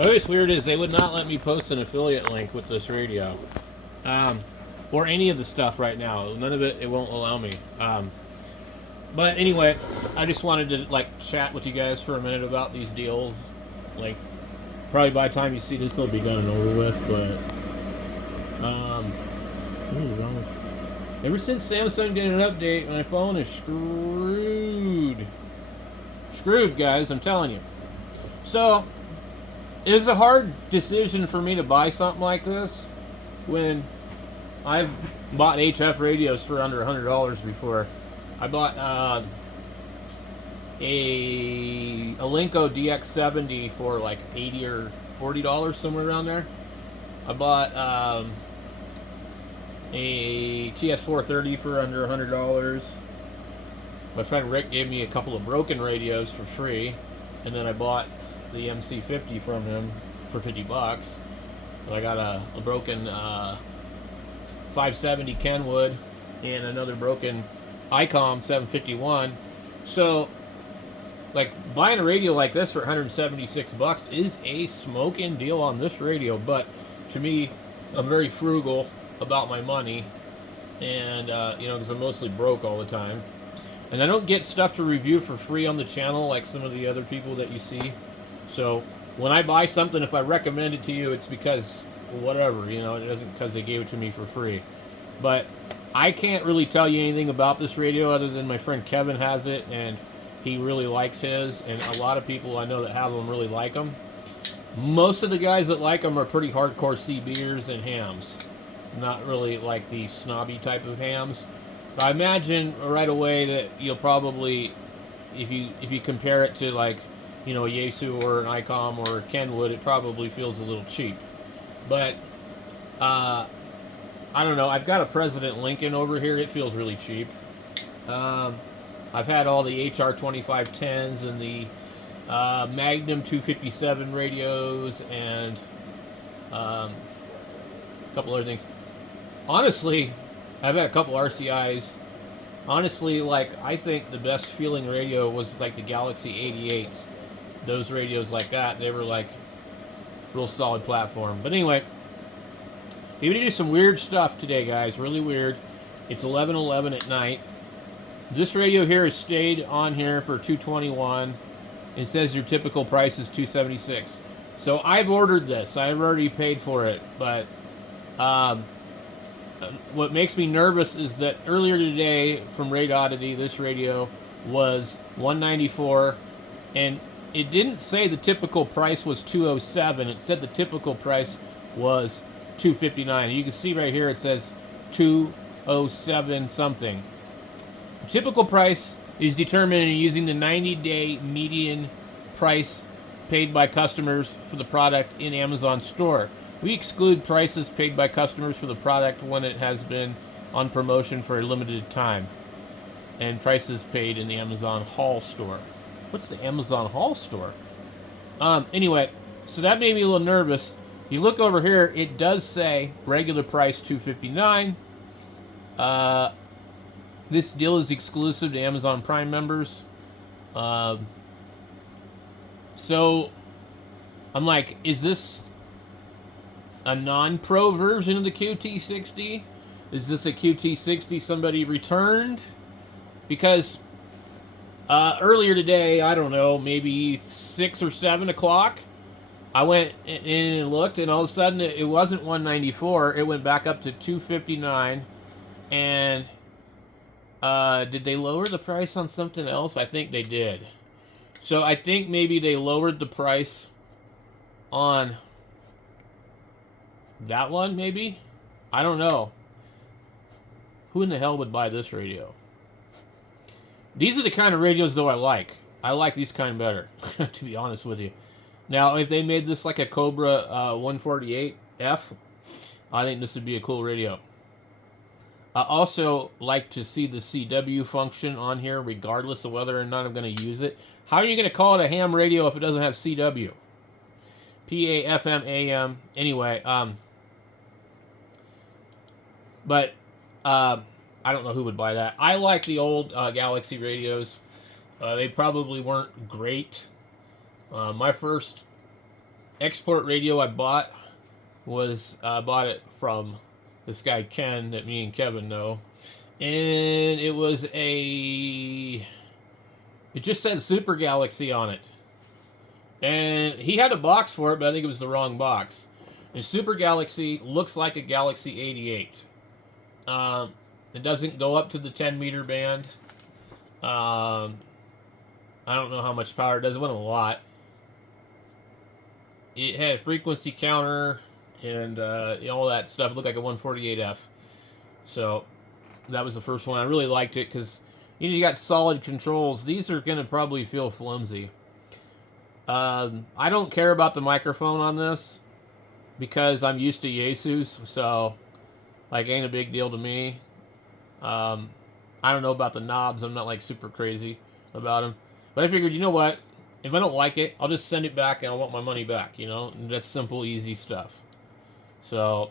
What's weird is they would not let me post an affiliate link with this radio, or any of the stuff right now. None of it won't allow me. But anyway, I just wanted to chat with you guys for a minute about these deals. Like, probably by the time you see this, it'll be done and over with. But what is wrong? Ever since Samsung did an update, my phone is screwed. Screwed, guys. I'm telling you. So it was a hard decision for me to buy something like this when I've bought HF radios for under $100 before. I bought a Alinco DX70 for like $80 or $40, somewhere around there. I bought a TS430 for under $100. My friend Rick gave me a couple of broken radios for free, and then I bought the MC50 from him for $50. And I got a broken 570 Kenwood and another broken ICOM 751. So, like, buying a radio like this for $176 is a smoking deal on this radio. But to me, I'm very frugal about my money, and because I'm mostly broke all the time, and I don't get stuff to review for free on the channel like some of the other people that you see. So when I buy something, if I recommend it to you, it's because whatever, it isn't because they gave it to me for free. But I can't really tell you anything about this radio other than my friend Kevin has it, and he really likes his, and a lot of people I know that have them really like them. Most of the guys that like them are pretty hardcore CBers and hams, not really like the snobby type of hams. But I imagine right away that you'll probably, if you compare it to like, a Yaesu or an ICOM or a Kenwood, it probably feels a little cheap. But I don't know. I've got a President Lincoln over here. It feels really cheap. I've had all the HR 2510s and the Magnum 257 radios and a couple other things. Honestly, I've had a couple RCIs. Honestly, I think the best feeling radio was like the Galaxy 88s. Those radios like that, they were like real solid platform. But anyway, we're gonna do some weird stuff today, guys. Really weird. It's 11:11 at night. This radio here has stayed on here for $221. It says your typical price is $276. So I've ordered this. I've already paid for it. But what makes me nervous is that earlier today from Radoddity, this radio was $194, and it didn't say the typical price was $207. It said the typical price was $259. You can see right here it says $207 something. The typical price is determined using the 90-day median price paid by customers for the product in Amazon store. We exclude prices paid by customers for the product when it has been on promotion for a limited time, and prices paid in the Amazon Hall store. What's the Amazon Hall store? Anyway, so that made me a little nervous. You look over here, it does say regular price $259. This deal is exclusive to Amazon Prime members. So I'm like, is this a non-pro version of the QT60? Is this a QT60 somebody returned? Because earlier today, I don't know, maybe 6 or 7 o'clock, I went in and looked, and all of a sudden it wasn't $194. It went back up to $259. And did they lower the price on something else? I think they did. So I think maybe they lowered the price on that one, maybe? I don't know. Who in the hell would buy this radio? These are the kind of radios, though, I like. I like these kind better, to be honest with you. Now, if they made this like a Cobra 148F, I think this would be a cool radio. I also like to see the CW function on here, regardless of whether or not I'm going to use it. How are you going to call it a ham radio if it doesn't have CW? PA, FM, AM. Anyway, but I don't know who would buy that. I like the old Galaxy radios. They probably weren't great. My first export radio I bought was bought it from this guy Ken that me and Kevin know, and it was a. It just said Super Galaxy on it, and he had a box for it, but I think it was the wrong box. And Super Galaxy looks like a Galaxy 88. It doesn't go up to the 10-meter band. I don't know how much power it does. It wasn't a lot. It had a frequency counter and all that stuff. It looked like a 148F. So that was the first one. I really liked it because you got solid controls. These are going to probably feel flimsy. I don't care about the microphone on this because I'm used to Yaesus, so like ain't a big deal to me. I don't know about the knobs. I'm not like super crazy about them, but I figured, you know what? If I don't like it, I'll just send it back and I want my money back. And that's simple, easy stuff. So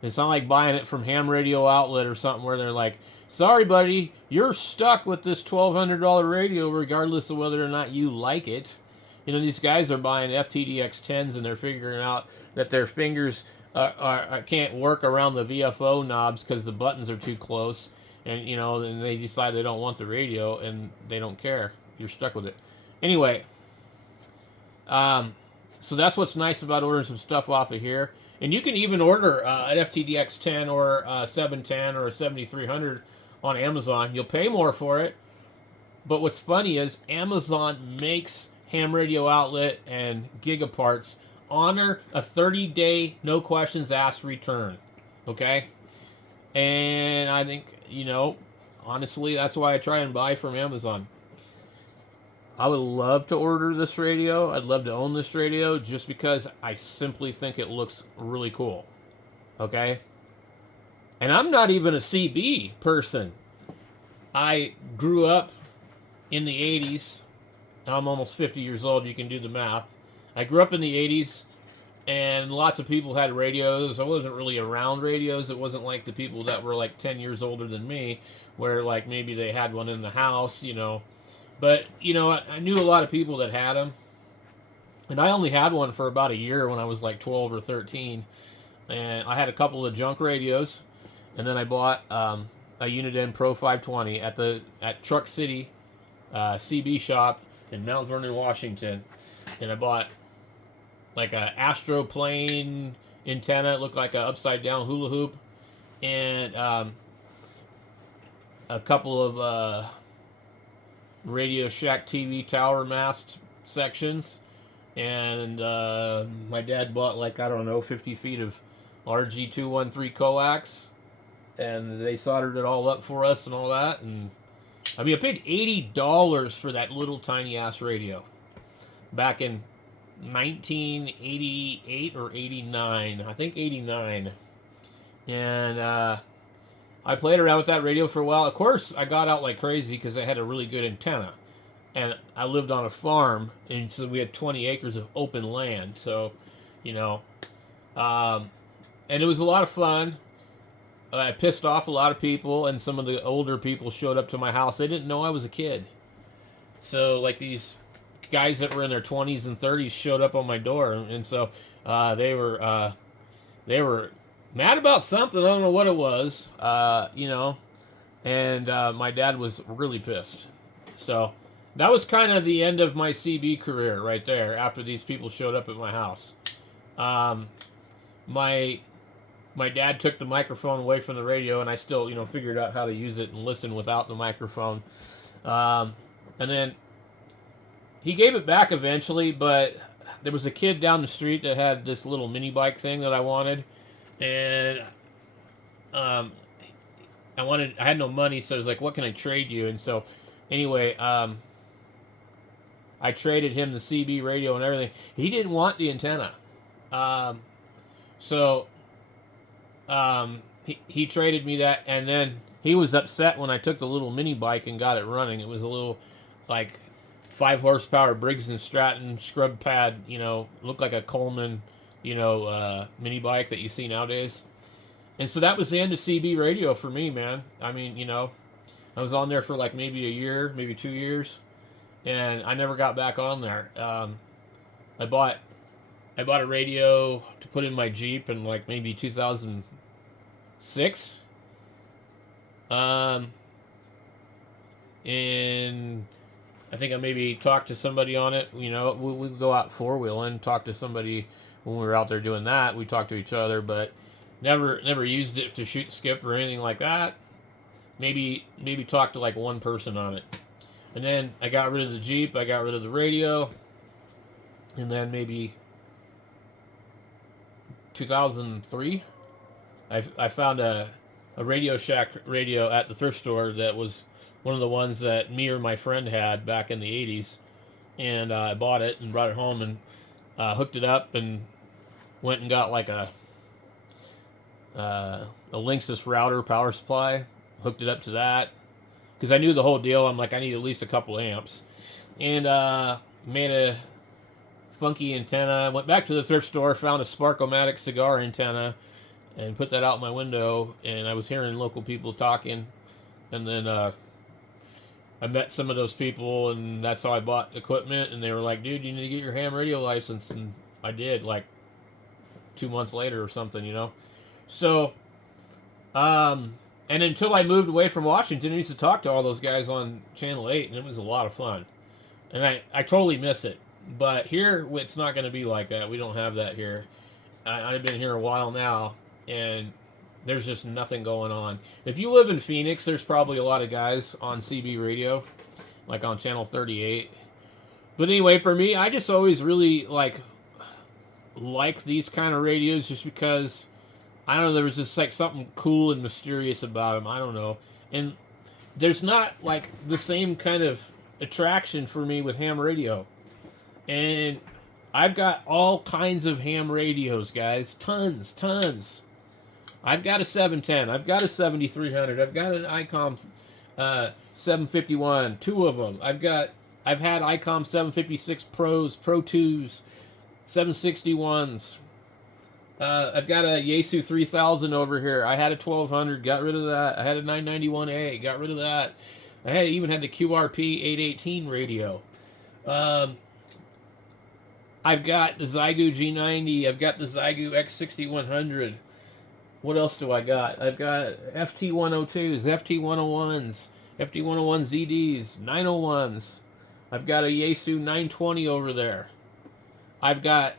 it's not like buying it from Ham Radio Outlet or something where they're like, sorry, buddy, you're stuck with this $1,200 radio regardless of whether or not you like it. These guys are buying FTDX 10s and they're figuring out that their fingers can't work around the VFO knobs because the buttons are too close. And, then they decide they don't want the radio and they don't care. You're stuck with it. Anyway, so that's what's nice about ordering some stuff off of here. And you can even order an FTDX 10 or a 710 or a 7300 on Amazon. You'll pay more for it. But what's funny is Amazon makes Ham Radio Outlet and Gigaparts honor a 30-day, no questions asked return. Okay? And I think, honestly, that's why I try and buy from Amazon. I would love to order this radio. I'd love to own this radio just because I simply think it looks really cool. Okay? And I'm not even a CB person. I grew up in the 80s. I'm almost 50 years old. You can do the math. I grew up in the 80s, and lots of people had radios. I wasn't really around radios. It wasn't like the people that were like 10 years older than me, where like maybe they had one in the house, But, I knew a lot of people that had them. And I only had one for about a year when I was like 12 or 13. And I had a couple of junk radios. And then I bought a Uniden Pro 520 at Truck City CB shop in Mount Vernon, Washington. And I bought like a Astroplane antenna. It looked like an upside down hula hoop. And a couple of Radio Shack TV tower mast sections. And my dad bought 50 feet of RG213 coax. And they soldered it all up for us and all that. And I paid $80 for that little tiny ass radio back in 1988 or 89. I think 89. And I played around with that radio for a while. Of course, I got out like crazy because I had a really good antenna. And I lived on a farm, and so we had 20 acres of open land. So, and it was a lot of fun. I pissed off a lot of people, and some of the older people showed up to my house. They didn't know I was a kid. So, like, these guys that were in their 20s and 30s showed up on my door, and so they were mad about something. I don't know what it was, and my dad was really pissed. So that was kind of the end of my CB career right there after these people showed up at my house. My dad took the microphone away from the radio, and I still, figured out how to use it and listen without the microphone. And then he gave it back eventually, but there was a kid down the street that had this little mini bike thing that I wanted, and I had no money, so I was like, what can I trade you? And so anyway, I traded him the CB radio and everything. He didn't want the antenna. He traded me that, and then he was upset when I took the little mini bike and got it running. It was a little, 5 horsepower Briggs & Stratton scrub pad, looked like a Coleman, mini bike that you see nowadays. And so that was the end of CB radio for me, man. I was on there for maybe a year, maybe 2 years, and I never got back on there. I bought I bought a radio to put in my Jeep in like maybe 2006. And I think I maybe talked to somebody on it. You know, we go out four-wheeling, talk to somebody when we were out there doing that. We talked to each other, but never used it to shoot skip or anything like that. Maybe talked to like one person on it. And then I got rid of the Jeep, I got rid of the radio, and then maybe 2003, I found a Radio Shack radio at the thrift store that was one of the ones that me or my friend had back in the 80s. And I bought it and brought it home and hooked it up and went and got like a Linksys router power supply, hooked it up to that. Because I knew the whole deal. I'm like, I need at least a couple amps. And made a funky antenna. Went back to the thrift store, found a Sparkomatic cigar antenna, and put that out my window. And I was hearing local people talking. And then I met some of those people, and that's how I bought equipment. And they were like, dude, you need to get your ham radio license. And I did, like 2 months later or something, you know. So, and until I moved away from Washington, I used to talk to all those guys on Channel 8, and it was a lot of fun. And I totally miss it. But here, it's not going to be like that. We don't have that here. I've been here a while now, and there's just nothing going on. If you live in Phoenix, there's probably a lot of guys on CB radio, like on Channel 38. But anyway, for me, I just always really like these kind of radios just because, I don't know, there was just like something cool and mysterious about them. I don't know. And there's not like the same kind of attraction for me with ham radio. And I've got all kinds of ham radios, guys. Tons. I've got a 710. I've got a 7300. I've got an ICOM 751. Two of them. I've had ICOM 756 Pros, Pro 2s, 761s. I've got a Yaesu 3000 over here. I had a 1200, got rid of that. I had a 991A, got rid of that. I even had the QRP 818 radio. I've got the Xiegu G90. I've got the Xiegu X6100. What else do I got? I've got FT102s, FT101s, FT101 ZDs, 901s. I've got a Yaesu 920 over there. I've got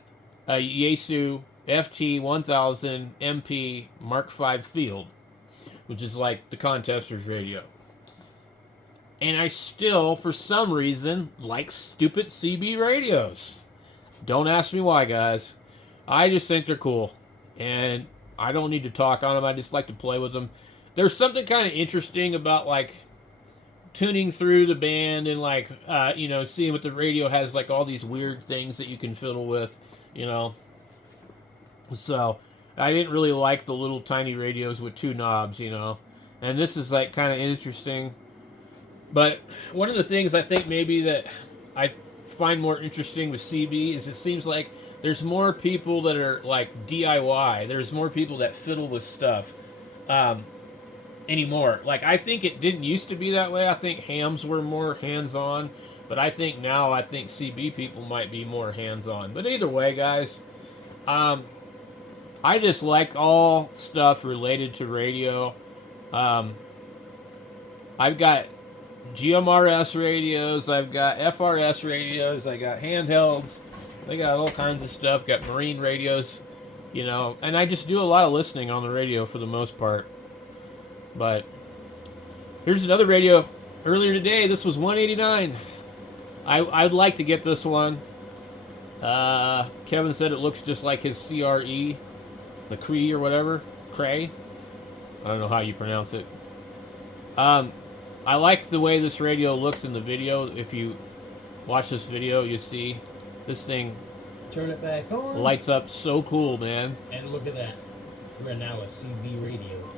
a Yaesu FT1000 MP Mark V Field, which is like the contester's radio. And I still, for some reason, like stupid CB radios. Don't ask me why, guys. I just think they're cool. And I don't need to talk on them. I just like to play with them. There's something kind of interesting about, like, tuning through the band and, like, seeing what the radio has, like, all these weird things that you can fiddle with, you know. So, I didn't really like the little tiny radios with two knobs, you know. And this is, like, kind of interesting. But one of the things I think maybe that I find more interesting with CB is it seems like there's more people that are, like, DIY. There's more people that fiddle with stuff anymore. Like, I think it didn't used to be that way. I think hams were more hands-on. But I think now, CB people might be more hands-on. But either way, guys, I just like all stuff related to radio. I've got GMRS radios. I've got FRS radios. I got handhelds. They got all kinds of stuff. Got marine radios, you know. And I just do a lot of listening on the radio for the most part. But here's another radio. Earlier today, this was 189. I'd like to get this one. Kevin said it looks just like his CRE, the Cree or whatever. Cray. I don't know how you pronounce it. I like the way this radio looks in the video. If you watch this video, you see this thing. Turn it back on. Lights up so cool, man. And look at that. We're now a CB radio.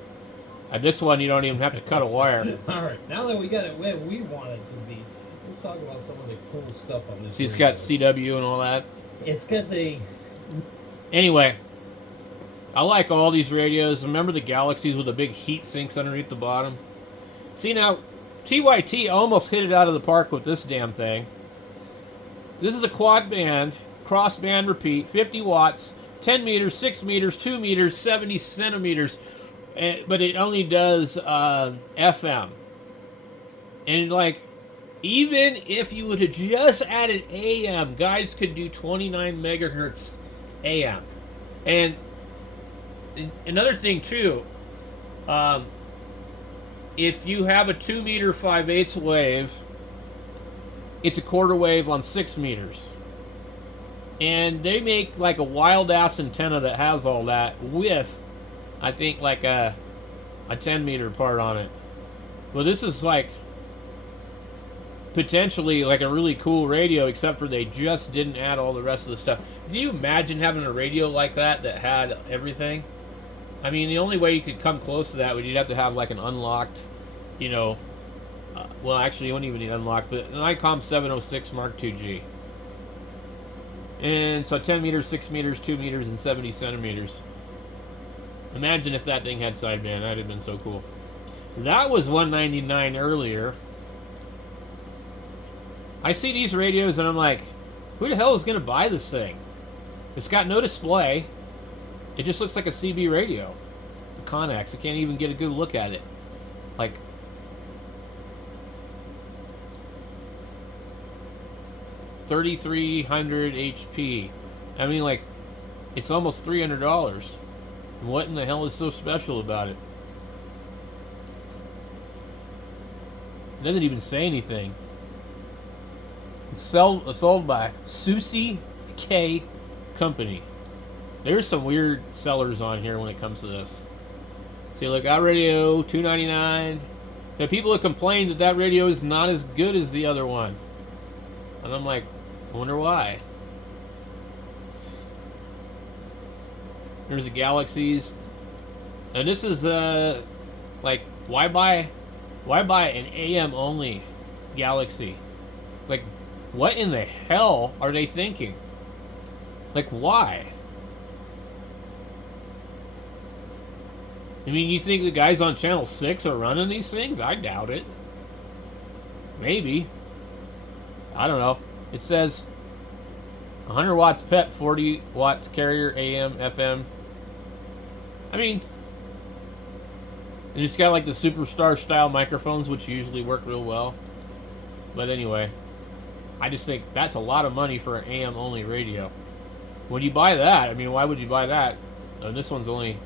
This one, you don't even have to cut a wire. All right. Now that we got it where we want it to be, let's talk about some of the cool stuff on this. See, it's got CW and all that. It's got the... Anyway, I like all these radios. Remember the Galaxies with the big heat sinks underneath the bottom? See, now, TYT almost hit it out of the park with this damn thing. This is a quad band crossband repeat, 50 watts, 10 meters, 6 meters, 2 meters, 70 centimeters. But it only does FM. And like, even if you would have just added AM, guys could do 29 megahertz AM. And another thing too, if you have a 2 meter 5/8 wave, it's a quarter wave on 6 meters. And they make like a wild ass antenna that has all that with, I think, like a 10 meter part on it. Well, this is like potentially like a really cool radio, except for they just didn't add all the rest of the stuff. Can you imagine having a radio like that had everything? I mean, the only way you could come close to that would you'd have to have like an unlocked, well, actually, you wouldn't even need unlocked, but an ICOM 706 Mark II-G. And so 10 meters, 6 meters, 2 meters, and 70 centimeters. Imagine if that thing had sideband. That'd have been so cool. That was $199 earlier. I see these radios and I'm like, who the hell is going to buy this thing? It's got no display. It just looks like a CB radio. The Connex. I can't even get a good look at it. Like, $3,300 HP. I mean, like, it's almost $300. What in the hell is so special about it? It doesn't even say anything. It's sold by Susie K Company. There's some weird sellers on here when it comes to this. See, look, our radio, $299. Now, people have complained that radio is not as good as the other one. And I'm like, I wonder why. There's the Galaxies. And this is, like, why buy an AM only Galaxy? Like, what in the hell are they thinking? Like, why? I mean, you think the guys on Channel 6 are running these things? I doubt it. Maybe. I don't know. It says 100 watts PEP, 40 watts carrier, AM, FM. I mean, and it's got like the Superstar style microphones, which usually work real well. But anyway, I just think that's a lot of money for an AM only radio. When you buy that, I mean, why would you buy that? This one's only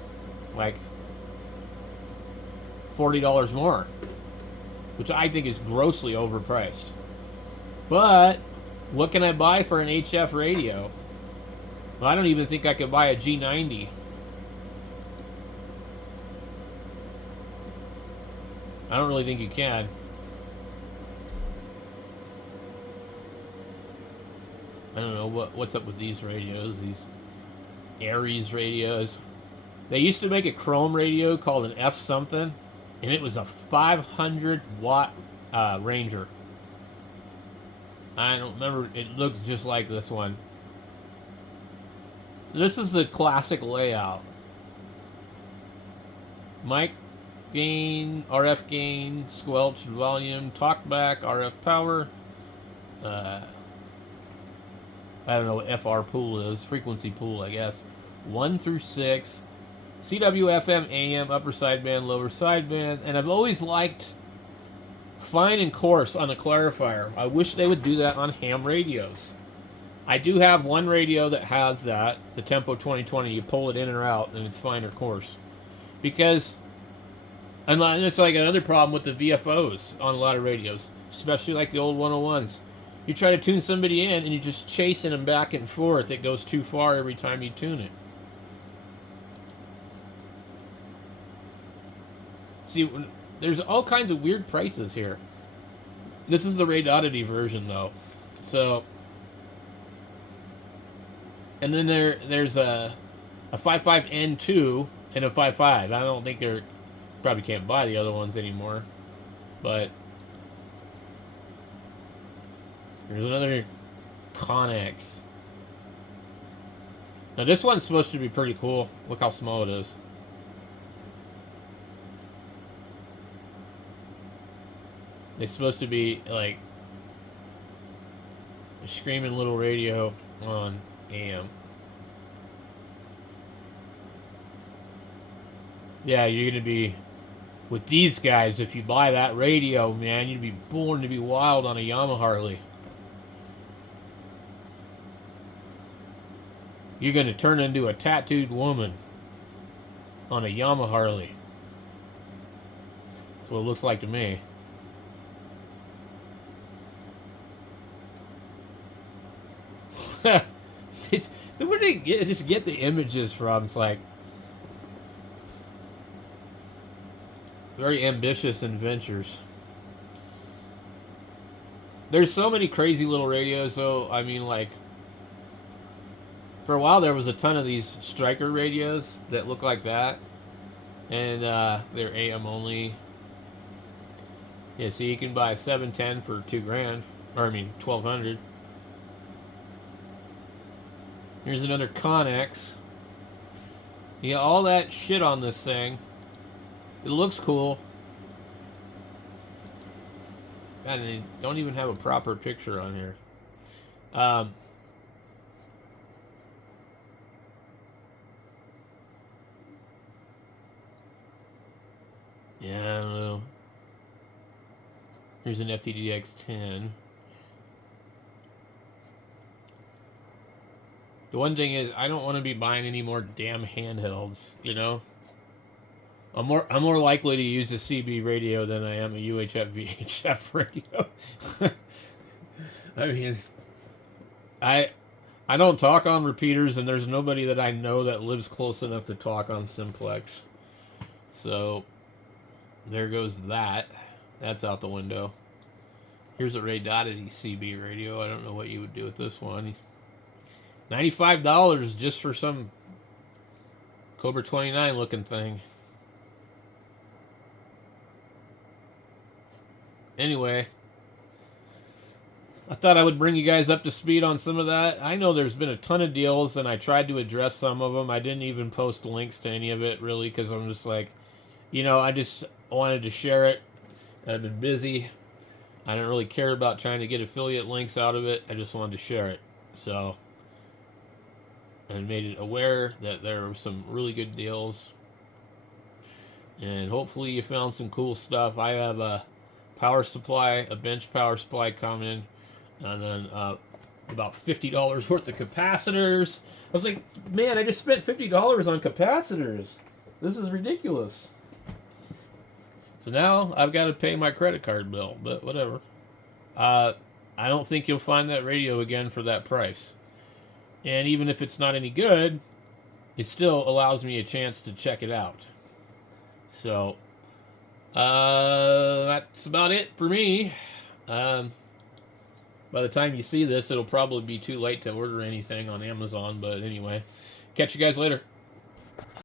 like $40 more, which I think is grossly overpriced. But what can I buy for an HF radio? Well, I don't even think I could buy a G90. I don't really think you can. I don't know what's up with these radios, these Aries radios. They used to make a chrome radio called an F something, and it was a 500 watt Ranger. I don't remember. It looks just like this one. This is the classic layout. Mic gain, RF gain, squelch, volume, talkback, RF power. I don't know what FR pool is. Frequency pool, I guess. 1 through 6. CW, FM, AM, upper sideband, lower sideband. And I've always liked fine and coarse on a clarifier. I wish they would do that on ham radios. I do have one radio that has that, the Tempo 2020. You pull it in or out, and it's fine or coarse. Because, and it's like another problem with the VFOs on a lot of radios, especially like the old 101s. You try to tune somebody in, and you're just chasing them back and forth. It goes too far every time you tune it. See, there's all kinds of weird prices here. This is the Radioddity version, though. So, and then there's a 55N2 and a 55. I don't think they're, probably can't buy the other ones anymore. But there's another Connex. Now this one's supposed to be pretty cool. Look how small it is. It's supposed to be like a screaming little radio. on AM. Yeah, you're going to be with these guys. If you buy that radio, man, you'd be born to be wild on a Yamaha Harley. You're going to turn into a tattooed woman on a Yamaha Harley. That's what it looks like to me. Where do they just get the images from? It's like very ambitious adventures. There's so many crazy little radios, though. I mean, like, for a while there was a ton of these Striker radios that look like that, and they're AM only. Yeah, see, you can buy a 710 for $2,000, or I mean, 1,200. Here's another Connex. You got all that shit on this thing. It looks cool. God, they don't even have a proper picture on here. Yeah, I don't know. Here's an FTDX10. The one thing is, I don't want to be buying any more damn handhelds. You know, I'm more likely to use a CB radio than I am a UHF VHF radio. I mean, I don't talk on repeaters, and there's nobody that I know that lives close enough to talk on simplex. So there goes that. That's out the window. Here's a Ray Dottity CB radio. I don't know what you would do with this one. $95 just for some Cobra 29 looking thing. Anyway, I thought I would bring you guys up to speed on some of that. I know there's been a ton of deals, and I tried to address some of them. I didn't even post links to any of it, really, because I'm just like, you know, I just wanted to share it. I've been busy. I don't really care about trying to get affiliate links out of it. I just wanted to share it. So, and made it aware that there were some really good deals. And hopefully you found some cool stuff. I have a power supply, a bench power supply coming, and then about $50 worth of capacitors. I was like, man, I just spent $50 on capacitors. This is ridiculous. So now I've got to pay my credit card bill, but whatever. I don't think you'll find that radio again for that price. And even if it's not any good, it still allows me a chance to check it out. So, that's about it for me. By the time you see this, it'll probably be too late to order anything on Amazon. But anyway, catch you guys later.